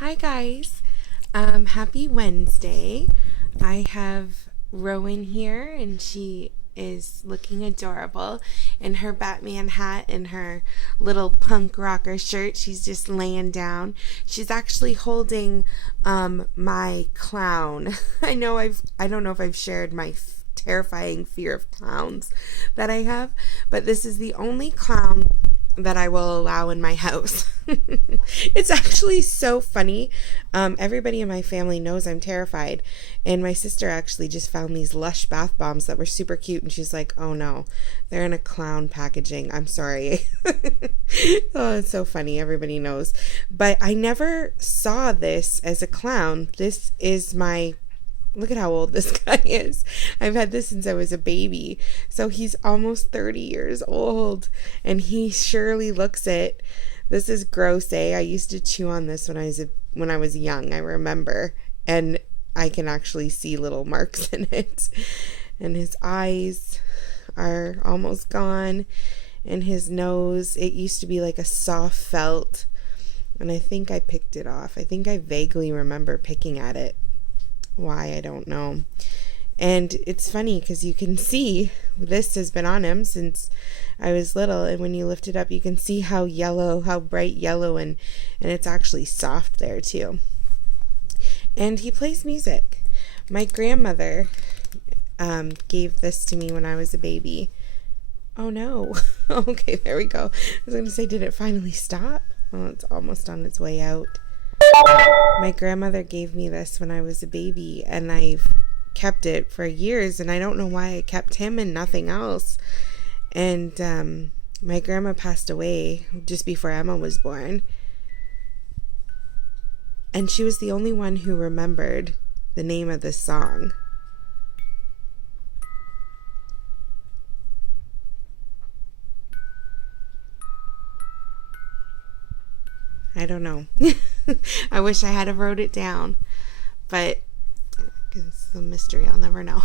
Hi guys, happy Wednesday. I have Rowan here and she is looking adorable in her Batman hat and her little punk rocker shirt. She's just laying down. She's actually holding my clown. I don't know if I've shared my terrifying fear of clowns that I have, but this is the only clown that I will allow in my house. It's actually so funny. Everybody in my family knows I'm terrified. And my sister actually just found these Lush bath bombs that were super cute. And she's like, oh no, they're in a clown packaging. I'm sorry. Oh, it's so funny. Everybody knows. But I never saw this as a clown. This is my Look at how old this guy is. I've had this since I was a baby. So he's almost 30 years old. And he surely looks it. This is gross, eh? I used to chew on this when I was young, I remember. And I can actually see little marks in it. And his eyes are almost gone. And his nose, it used to be like a soft felt. And I think I picked it off. I think I vaguely remember picking at it. Why, I don't know. And it's funny because you can see this has been on him since I was little, and when you lift it up you can see how bright yellow, and it's actually soft there too. And he plays music. My grandmother gave this to me when I was a baby. Oh no. Okay, there we go. I was going to say, did it finally stop? Well, it's almost on its way out. My grandmother gave me this when I was a baby, and I've kept it for years, and I don't know why I kept him and nothing else. And my grandma passed away just before Emma was born, and she was the only one who remembered the name of this song. I don't know. I wish I had wrote it down, but it's a mystery. I'll never know.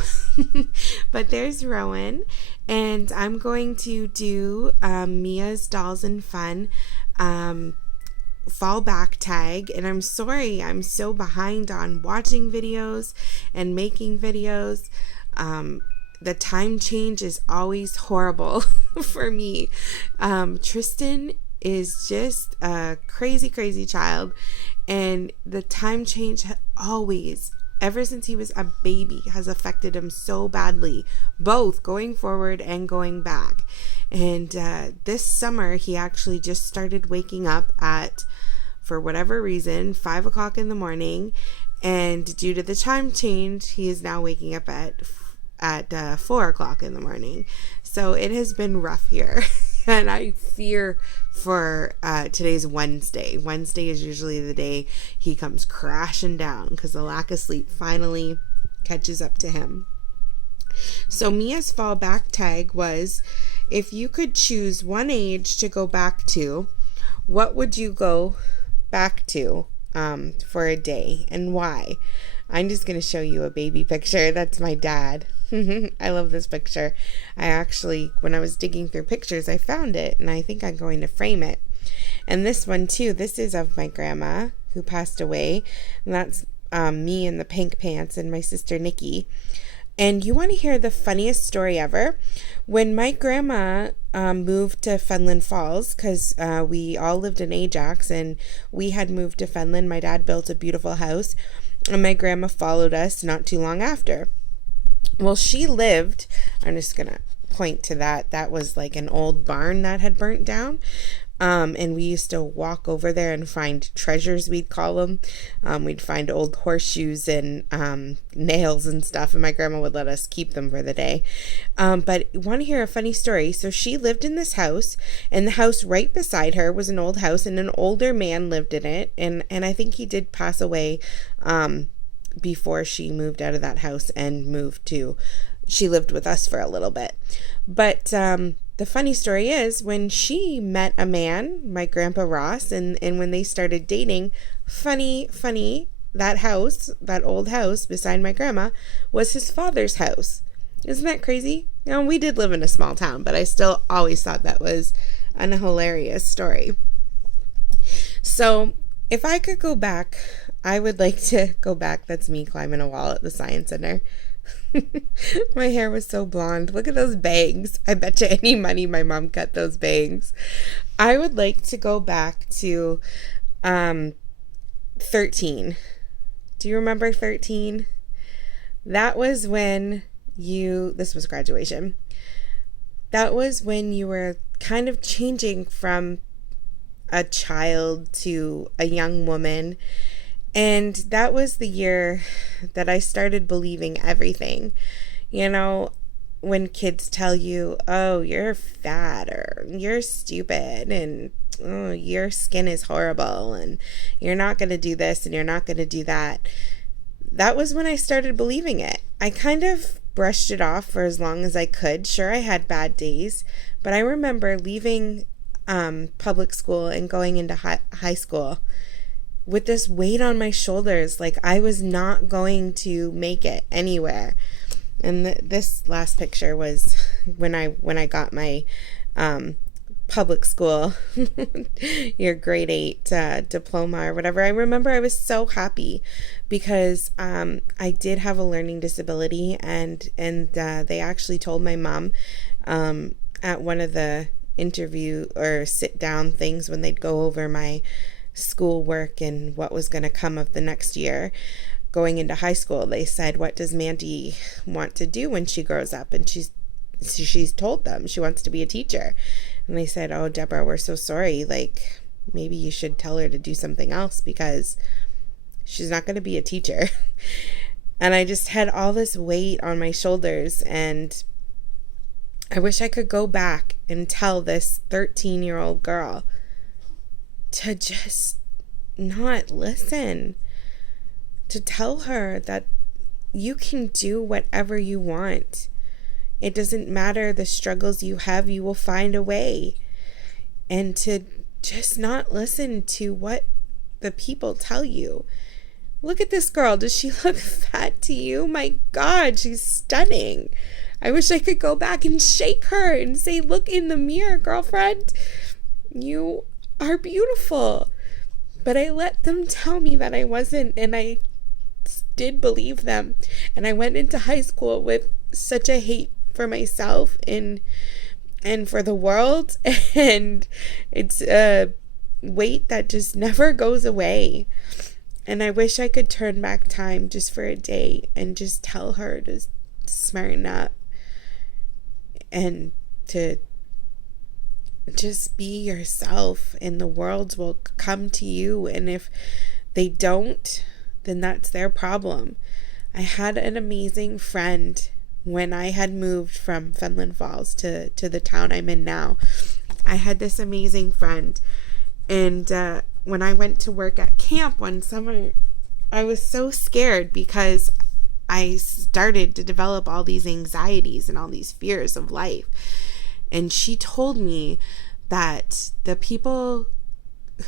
But there's Rowan, and I'm going to do Mia's Dolls and Fun fall back tag. And I'm sorry, I'm so behind on watching videos and making videos. The time change is always horrible for me. Tristan is just a crazy child, and the time change always, ever since he was a baby, has affected him so badly, both going forward and going back. And this summer he actually just started waking up at, for whatever reason, 5 o'clock in the morning, and due to the time change he is now waking up at 4 o'clock in the morning. So it has been rough here. And I fear for today's Wednesday. Wednesday is usually the day he comes crashing down because the lack of sleep finally catches up to him. So Mia's fallback tag was, if you could choose one age to go back to, what would you go back to for a day, and why? I'm just going to show you a baby picture. That's my dad. I love this picture. I actually, when I was digging through pictures, I found it, and I think I'm going to frame it. And this one too, this is of my grandma who passed away, and that's me in the pink pants and my sister Nikki. And you want to hear the funniest story ever? When my grandma moved to Fenland Falls, because we all lived in Ajax and we had moved to Fenland, my dad built a beautiful house, and my grandma followed us not too long after. Well, she lived, I'm just going to point to that was like an old barn that had burnt down. And we used to walk over there and find treasures, we'd call them. We'd find old horseshoes and nails and stuff, and my grandma would let us keep them for the day. But want to hear a funny story? So she lived in this house, and the house right beside her was an old house, and an older man lived in it. And I think he did pass away before she moved out of that house and she lived with us for a little bit. But the funny story is, when she met a man, my grandpa Ross, and when they started dating, funny, that old house beside my grandma was his father's house. Isn't that crazy? We did live in a small town, but I still always thought that was a hilarious story. So If I could go back, I would like to go back. That's me climbing a wall at the Science Center. My hair was so blonde. Look at those bangs. I bet you any money my mom cut those bangs. I would like to go back to 13. Do you remember 13? That was when this was graduation. That was when you were kind of changing from a child to a young woman. And that was the year that I started believing everything. You know, when kids tell you, oh, you're fat, or you're stupid, and oh, your skin is horrible, and you're not going to do this, and you're not going to do that. That was when I started believing it. I kind of brushed it off for as long as I could. Sure, I had bad days, but I remember leaving public school and going into high school with this weight on my shoulders, like I was not going to make it anywhere. And this last picture was when I got my public school, your grade 8 diploma or whatever. I remember I was so happy because I did have a learning disability, and they actually told my mom at one of the interview or sit down things when they'd go over my school work and what was going to come of the next year going into high school. They said, what does Mandy want to do when she grows up? And she's told them she wants to be a teacher. And they said, oh, Deborah, we're so sorry. Like, maybe you should tell her to do something else because she's not going to be a teacher. And I just had all this weight on my shoulders, and I wish I could go back and tell this 13-year-old girl to just not listen, to tell her that you can do whatever you want. It doesn't matter the struggles you have, you will find a way. And to just not listen to what the people tell you. Look at this girl. Does she look fat to you? My God, she's stunning. I wish I could go back and shake her and say, look in the mirror, girlfriend. You are beautiful. But I let them tell me that I wasn't, and I did believe them. And I went into high school with such a hate for myself and for the world, and it's a weight that just never goes away. And I wish I could turn back time just for a day and just tell her to smarten up and to just be yourself, and the world will come to you. And if they don't, then that's their problem. I had an amazing friend when I had moved from Fenland Falls to the town I'm in now. I had this amazing friend, and when I went to work at camp one summer, I was so scared because I started to develop all these anxieties and all these fears of life. And she told me that the people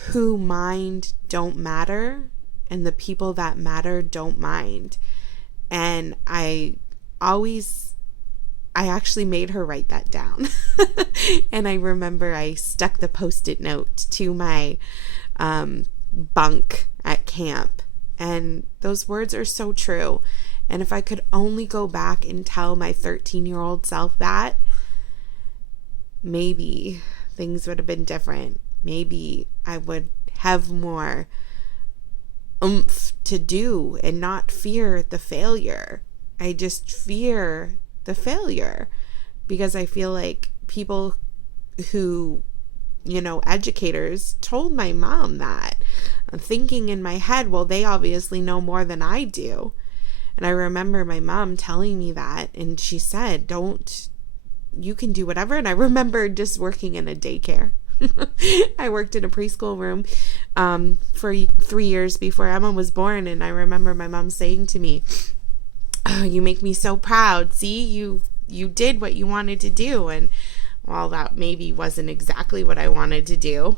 who mind don't matter, and the people that matter don't mind. And I actually made her write that down. And I remember I stuck the Post-it note to my bunk at camp. And those words are so true. And if I could only go back and tell my 13-year-old self that, maybe things would have been different. Maybe I would have more oomph to do and not fear the failure. I just fear the failure because I feel like people who, educators told my mom that. I'm thinking in my head, well, they obviously know more than I do. And I remember my mom telling me that, and she said, you can do whatever. And I remember just working in a daycare. I worked in a preschool room for 3 years before Emma was born. And I remember my mom saying to me, oh, you make me so proud. See, you did what you wanted to do. And while that maybe wasn't exactly what I wanted to do,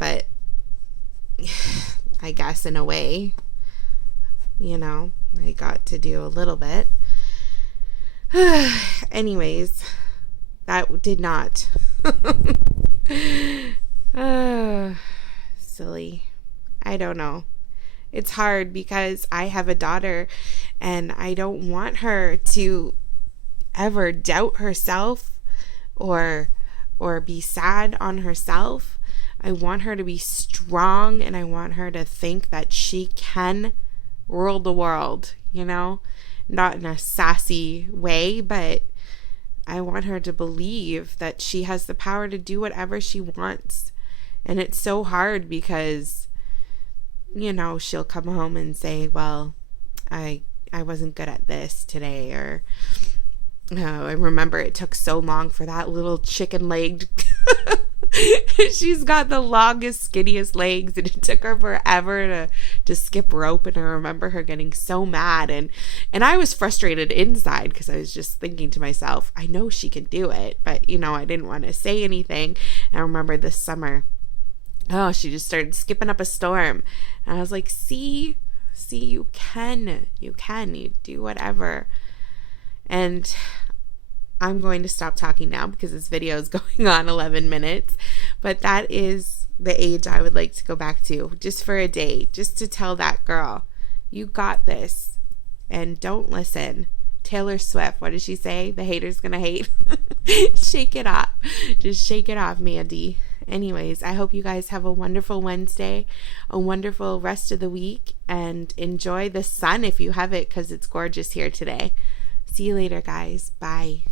but I guess in a way, I got to do a little bit. Anyways, that did not. Silly. I don't know. It's hard because I have a daughter and I don't want her to ever doubt herself or be sad on herself. I want her to be strong, and I want her to think that she can rule the world, you know? Not in a sassy way, but I want her to believe that she has the power to do whatever she wants. And it's so hard because, you know, she'll come home and say, well, I wasn't good at this today, or I remember it took so long for that little chicken-legged she's got the longest, skinniest legs, and it took her forever to skip rope. And I remember her getting so mad, and I was frustrated inside because I was just thinking to myself, I know she can do it, but you know, I didn't want to say anything. And I remember this summer, she just started skipping up a storm, and I was like, see, you can do whatever. And I'm going to stop talking now because this video is going on 11 minutes. But that is the age I would like to go back to, just for a day, just to tell that girl, you got this, and don't listen. Taylor Swift, what did she say? The hater's gonna hate. Shake it off. Just shake it off, Mandy. Anyways, I hope you guys have a wonderful Wednesday, a wonderful rest of the week, and enjoy the sun if you have it, because it's gorgeous here today. See you later, guys. Bye.